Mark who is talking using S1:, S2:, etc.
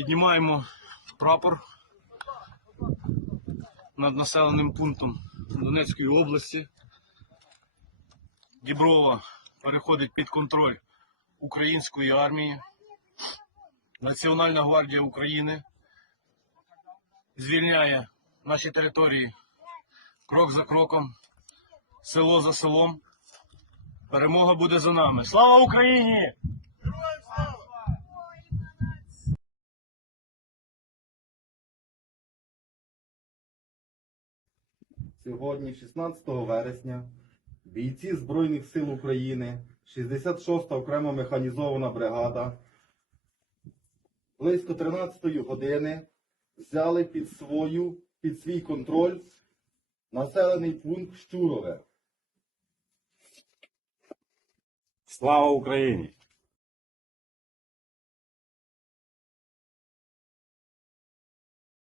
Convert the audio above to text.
S1: Піднімаємо прапор над населеним пунктом Донецької області. Діброва переходить під контроль української армії. Національна гвардія України звільняє наші території крок за кроком, село за селом. Перемога буде за нами. Слава Україні!
S2: Сьогодні, 16 вересня, бійці Збройних сил України, 66-та окрема механізована бригада, близько 13 години взяли під свою, під свій контроль населений пункт Щурове.
S3: Слава Україні!